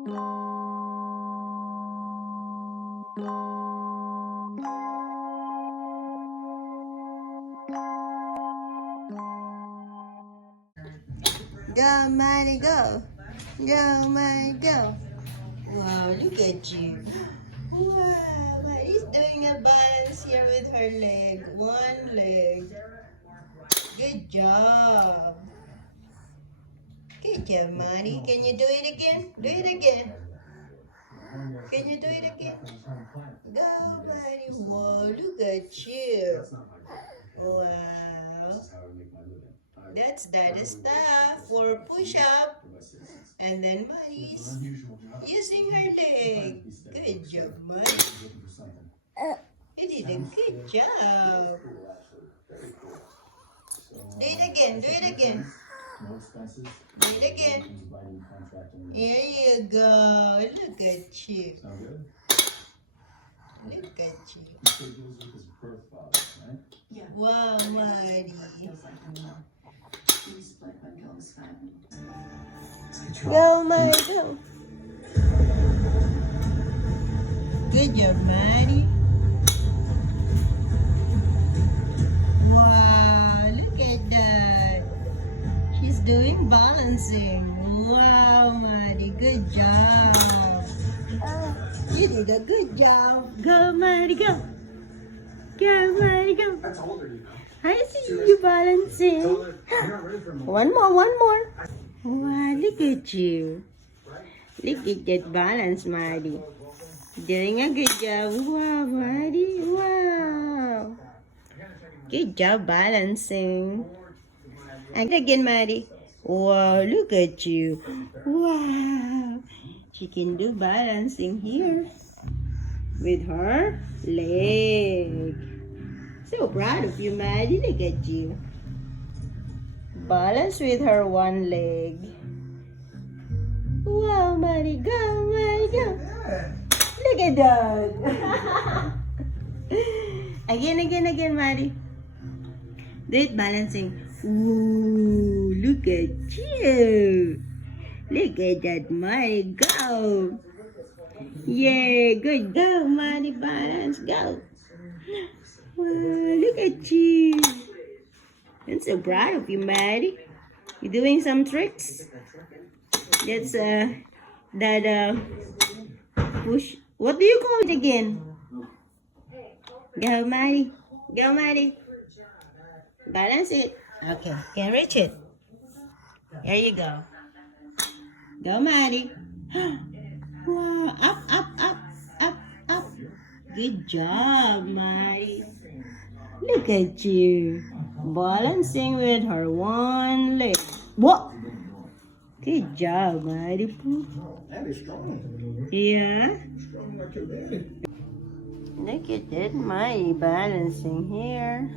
Go, Mighty, go. Go, Mighty, go. Wow, look at you. Wow, Mighty's doing a balance here with her leg. One leg. Good job. Good job, Mighty. Can you do it again? Do it again. Can you do it again? Go, Mighty. Whoa, look at you. Wow. That's the stuff for push-up. And then Mighty's using her leg. Good job, Mighty. You did a good job. Do it again. Do it again. Do it again. Here you go. Look at you. Look at you. Wow, Mighty. Go, Mighty, go. Good job, Mighty. Wow, look at that. She's doing balancing. Wow, Mighty, good job. You did a good job. Go, Mighty, go. Go, Mighty, go. I see you balancing. One more, one more. Wow, look at you. Look at that balance, Mighty. Doing a good job. Wow, Mighty. Wow. Good job balancing. And again, Mighty. Wow, look at you. Wow. She can do balancing here with her leg. So proud of you, Mighty. Look at you. Balance with her one leg. Wow, Mighty, go, Mighty, go. Look at that. Again, Mighty. Do it balancing. Ooh, look at you. Look at that, Mighty, go. Yeah, good, go, Mighty, balance, go. Wow, look at you. I'm so proud of you, Mighty. You doing some tricks? That's push. What do you call it again? Go, Mighty. Go, Mighty. Balance it. Okay, can reach it. There you go. Go, Mighty. Wow, up. Good job, Mighty. Look at you. Balancing with her one leg. What? Good job, Mighty. Yeah. Look at that, Mighty balancing here.